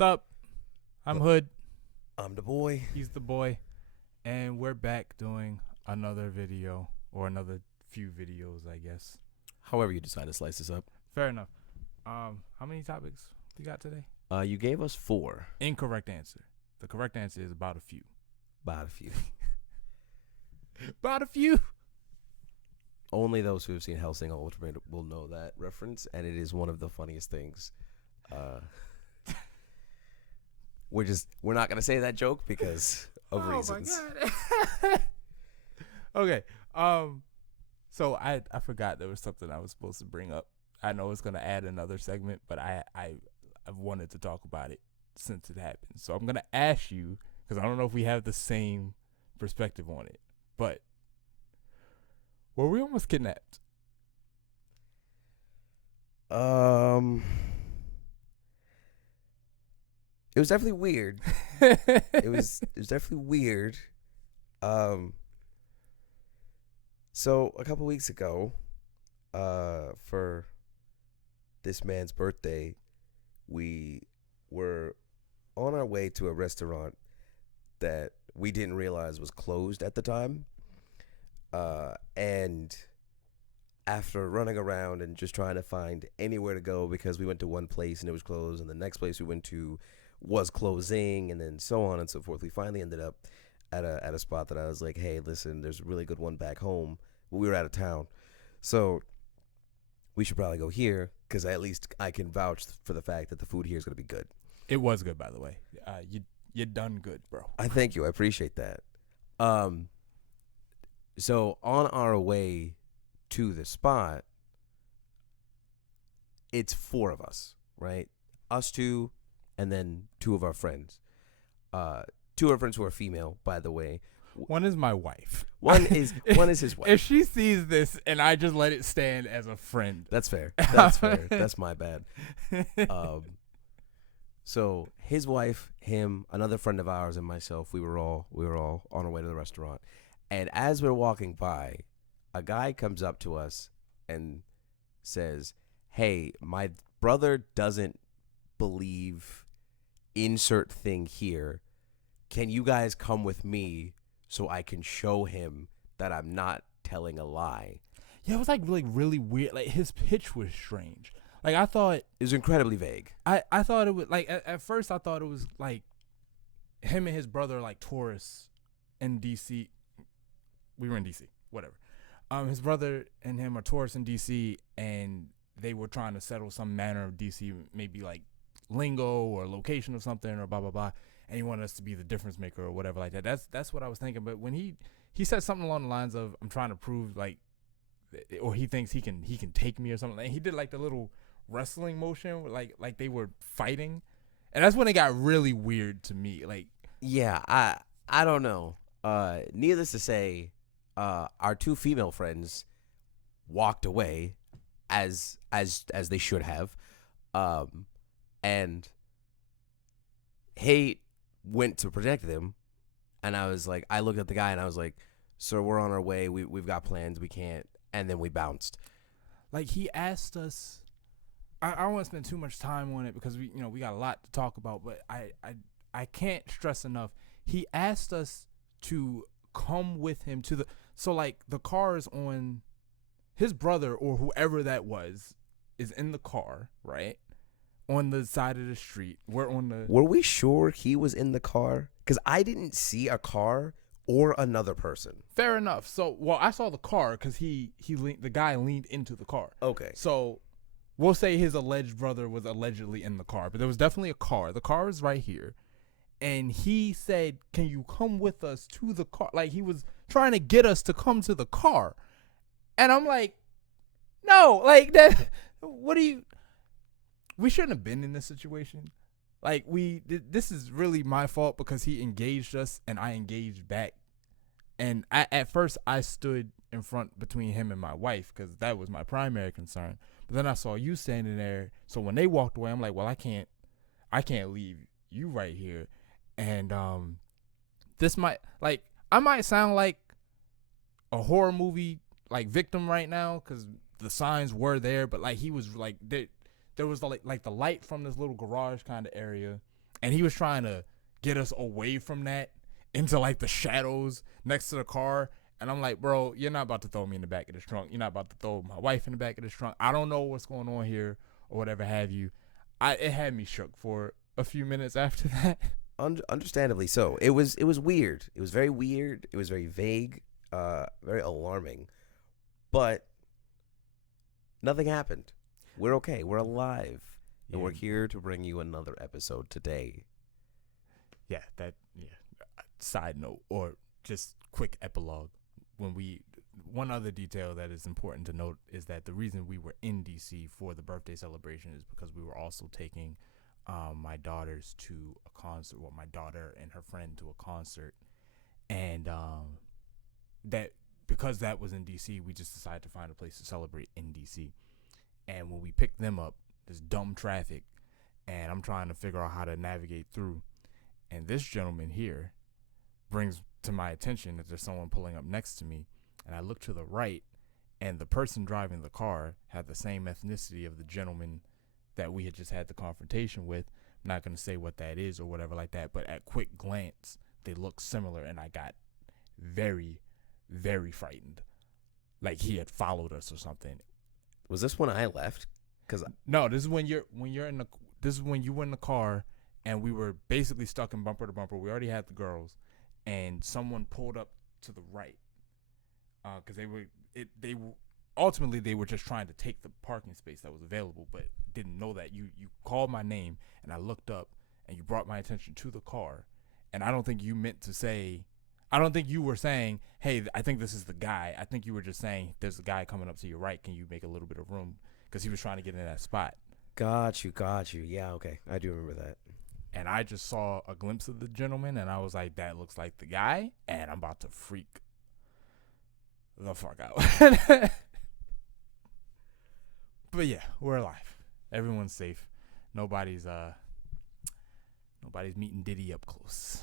Sup? I'm Hood. I'm the boy. He's the boy. And we're back doing another video, or another few videos, I guess. However you decide to slice this up. Fair enough. How many topics we got today? You gave us 4. Incorrect answer. The correct answer is about a few. About a few. About a few. Only those who have seen Hellsing Ultimate will know that reference, and it is one of the funniest things. We're not gonna say that joke because of reasons. Oh my god. Okay. So I forgot there was something I was supposed to bring up. I know it's gonna add another segment, but I've wanted to talk about it since it happened. So I'm gonna ask you, because I don't know if we have the same perspective on it, but were we almost kidnapped? It was definitely weird. It was definitely weird. So a couple weeks ago, for this man's birthday, we were on our way to a restaurant that we didn't realize was closed at the time. And after running around and just trying to find anywhere to go, because we went to one place and it was closed, and the next place we went to was closing, and then so on and so forth, we finally ended up at a spot that I was like, hey, listen, there's a really good one back home. We were out of town, so we should probably go here, because at least I can vouch for the fact that the food here is going to be good. It was good, by the way. You done good, bro. I thank you. I appreciate that. So on our way to the spot, it's 4 of us, right? Us 2, and then 2 of our friends. 2 of our friends who are female, by the way. One is my wife. One is his wife. If she sees this and I just let it stand as a friend. That's fair. That's fair. That's my bad. So his wife, him, another friend of ours, and myself, we were all on our way to the restaurant. And as we're walking by, a guy comes up to us and says, hey, my brother doesn't believe insert thing here. Can you guys come with me so I can show him that I'm not telling a lie? Yeah, it was like really weird. Like, his pitch was strange. Like, I thought it was incredibly vague. I thought it was like at first I thought it was like him and his brother, like tourists in DC. We were in DC, whatever. His brother and him are tourists in DC, and they were trying to settle some manner of DC, maybe like lingo or location or something, or blah blah blah. And he wanted us to be the difference maker or whatever like that. That's what I was thinking. But when he said something along the lines of, I'm trying to prove, like, or he thinks he can take me or something. And he did like the little wrestling motion, like they were fighting, and that's when it got really weird to me. Like, yeah, I don't know. Needless to say, our 2 female friends walked away as they should have, and Hate went to protect them, and I was like, I looked at the guy and I was like, sir, we're on our way. We've got plans. We can't. And then we bounced. Like, he asked us. I don't want to spend too much time on it because we got a lot to talk about, but I can't stress enough. He asked us to come with him to so like the car is on, his brother or whoever that was is in the car, right? On the side of the street. Were we sure he was in the car? Because I didn't see a car or another person. Fair enough. So, well, I saw the car because the guy leaned into the car. Okay. So we'll say his alleged brother was allegedly in the car, but there was definitely a car. The car is right here. And he said, can you come with us to the car? Like, he was trying to get us to come to the car. And I'm like, no, like, that, what do you... We shouldn't have been in this situation. Like, this is really my fault because he engaged us and I engaged back. And at first I stood in front between him and my wife because that was my primary concern. But then I saw you standing there. So when they walked away, I'm like, well, I can't leave you right here. And this might, like, I might sound like a horror movie like victim right now because the signs were there, but like he was like there was like the light from this little garage kind of area, And he was trying to get us away from that into like the shadows next to the car. And I'm like, bro, you're not about to throw me in the back of this trunk. You're not about to throw my wife in the back of this trunk. I don't know what's going on here or whatever have you. It had me shook for a few minutes after that. Understandably so. It was weird. It was very weird. It was very vague, very alarming. But nothing happened. We're okay. We're alive. And we're here to bring you another episode today. Yeah. Side note, or just quick epilogue. One other detail that is important to note is that the reason we were in DC for the birthday celebration is because we were also taking my daughters to a concert, well, my daughter and her friend to a concert, and that because that was in DC, we just decided to find a place to celebrate in DC. And when we picked them up, there's dumb traffic, and I'm trying to figure out how to navigate through, and this gentleman here brings to my attention that there's someone pulling up next to me, and I look to the right, and the person driving the car had the same ethnicity of the gentleman that we had just had the confrontation with. I'm not going to say what that is or whatever like that, but at quick glance, they look similar, and I got very, very frightened. Like he had followed us or something. Was this when I left? No, this is when you were in the car, and we were basically stuck in bumper to bumper. We already had the girls, and someone pulled up to the right, because they were ultimately they were just trying to take the parking space that was available, but didn't know that you called my name, and I looked up, and you brought my attention to the car, and I don't think you meant to say. I don't think you were saying, hey, I think this is the guy. I think you were just saying, there's a guy coming up to your right. Can you make a little bit of room? Because he was trying to get in that spot. Got you. Yeah, okay. I do remember that. And I just saw a glimpse of the gentleman, and I was like, that looks like the guy, and I'm about to freak the fuck out. But yeah, we're alive. Everyone's safe. Nobody's meeting Diddy up close.